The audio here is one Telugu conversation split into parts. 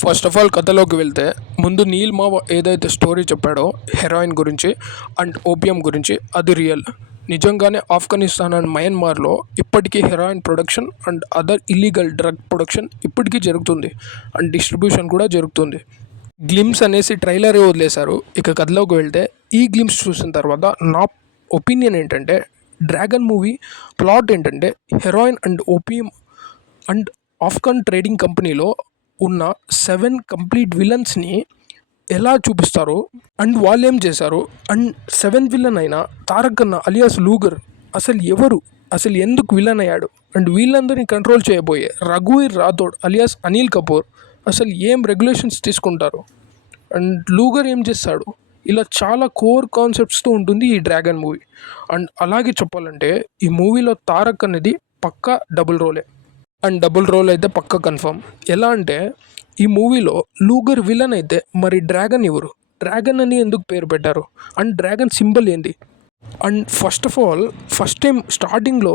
ఫస్ట్ ఆఫ్ ఆల్ కథలోకి వెళ్తే ముందు నీల్ మావ ఏదైతే స్టోరీ చెప్పాడో హెరాయిన్ గురించి అండ్ ఓపియం గురించి అది రియల్. నిజంగానే ఆఫ్ఘనిస్తాన్ అండ్ మయన్మార్లో ఇప్పటికీ heroin production and other illegal drug production ఇప్పటికీ జరుగుతుంది అండ్ డిస్ట్రిబ్యూషన్ కూడా జరుగుతుంది. గ్లిమ్స్ అనేసి ట్రైలరే వదిలేశారు. ఇక కథలోకి వెళ్తే ఈ గ్లిమ్స్ చూసిన తర్వాత నా ఒపీనియన్ ఏంటంటే డ్రాగన్ మూవీ ప్లాట్ ఏంటంటే heroin and opium and Afghan trading కంపెనీలో ఉన్న 7 కంప్లీట్ విలన్స్ని ఎలా చూపిస్తారు అండ్ వాళ్ళు ఏం చేశారు అండ్ 7th విలన్ అయిన తారక్ ఖన్నా అలియాస్ లూగర్ అసలు ఎవరు, అసలు ఎందుకు విలన్ అయ్యాడు అండ్ వీళ్ళందరినీ కంట్రోల్ చేయబోయే రఘువీర్ రాథోడ్ అలియాస్ అనిల్ కపూర్ అసలు ఏం రెగ్యులేషన్స్ తీసుకుంటారు అండ్ లూగర్ ఏం చేస్తాడు, ఇలా చాలా కోర్ కాన్సెప్ట్స్తో ఉంటుంది ఈ డ్రాగన్ మూవీ. అండ్ అలాగే చెప్పాలంటే ఈ మూవీలో తారక్ అనేది పక్కా డబుల్ రోలే అండ్ డబుల్ రోల్ అయితే పక్క కన్ఫర్మ్. ఎలా అంటే ఈ మూవీలో లూగర్ విలన్ అయితే మరి డ్రాగన్ ఎవరు, డ్రాగన్ అని ఎందుకు పేరు పెట్టారు అండ్ డ్రాగన్ సింబల్ ఏంది. And first of all first time స్టార్టింగ్లో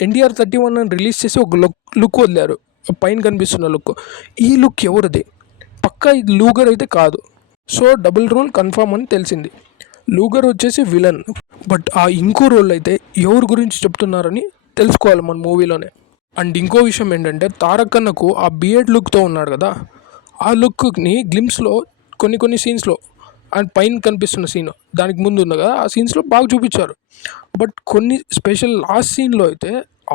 NDR31 అని రిలీజ్ చేసి ఒక లుక్ వదిలారు, పైన కనిపిస్తున్న లుక్. ఈ లుక్ ఎవరిది, పక్కా ఇది లూగర్ అయితే కాదు. సో డబుల్ రోల్ కన్ఫర్మ్ అని తెలిసింది. లూగర్ వచ్చేసి విలన్, బట్ ఆ ఇంకో రోల్ అయితే ఎవరి గురించి చెప్తున్నారని తెలుసుకోవాలి మన మూవీలోనే. అండ్ ఇంకో విషయం ఏంటంటే తారక్ ఖన్నాకు ఆ బియర్డ్ లుక్తో ఉన్నాడు కదా, ఆ లుక్ని గ్లిమ్స్లో కొన్ని సీన్స్లో అండ్ పైన కనిపిస్తున్న సీన్ దానికి ముందు ఉంది కదా, ఆ సీన్స్లో బాగా చూపించారు. బట్ కొన్ని స్పెషల్ లాస్ట్ సీన్లో అయితే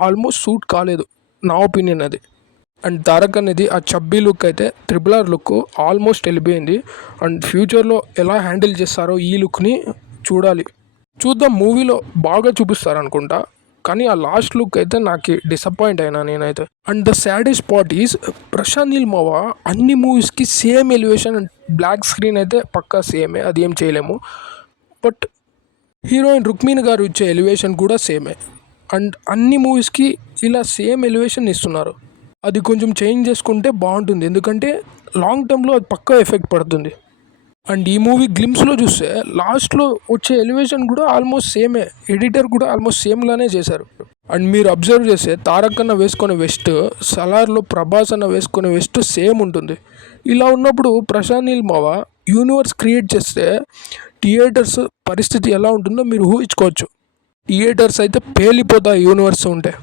ఆల్మోస్ట్ సూట్ కాలేదు, నా ఒపీనియన్ అది. అండ్ తారక్ అనేది ఆ చబ్బీ లుక్ అయితే RRR లుక్ ఆల్మోస్ట్ వెళ్ళిపోయింది. అండ్ ఫ్యూచర్లో ఎలా హ్యాండిల్ చేస్తారో ఈ లుక్ని చూద్దాం. మూవీలో బాగా చూపిస్తారు అనుకుంటా, కానీ ఆ లాస్ట్ లుక్ అయితే నాకు డిసప్పాయింట్ అయినా నేనైతే. And the saddest part is Prashanth Neel మావా అన్ని మూవీస్కి same elevation and black screen అయితే పక్కా సేమే, అది ఏం చేయలేము. బట్ హీరోయిన్ రుక్మిణి గారు ఇచ్చే ఎలివేషన్ కూడా సేమే అండ్ అన్ని మూవీస్కి ఇలా సేమ్ ఎలివేషన్ ఇస్తున్నారు. అది కొంచెం చేంజ్ చేసుకుంటే బాగుంటుంది, ఎందుకంటే లాంగ్ టర్మ్లో అది పక్కా ఎఫెక్ట్ పడుతుంది. అండ్ ఈ మూవీ గ్లిమ్స్లో చూస్తే లాస్ట్లో వచ్చే ఎలివేషన్ కూడా ఆల్మోస్ట్ సేమే, ఎడిటర్ కూడా ఆల్మోస్ట్ సేమ్లానే చేశారు. అండ్ మీరు అబ్జర్వ్ చేస్తే తారక్ అన్న వేసుకునే వెస్ట్, సలార్లో ప్రభాస్ అన్న వేసుకునే వెస్ట్ సేమ్ ఉంటుంది. ఇలా ఉన్నప్పుడు ప్రశాంత్ నీల్ మావా యూనివర్స్ క్రియేట్ చేస్తే థియేటర్స్ పరిస్థితి ఎలా ఉంటుందో మీరు ఊహించుకోవచ్చు. థియేటర్స్ అయితే పేలిపోతాయి యూనివర్స్ ఉంటే,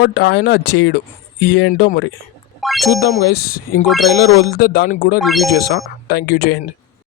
బట్ ఆయన చేయడు. ఏంటో మరి చూద్దాం గైస్. ఇంకో ట్రైలర్ వదిలితే దానికి కూడా రివ్యూ చేస్తా. థ్యాంక్ యూ, జై హింద్.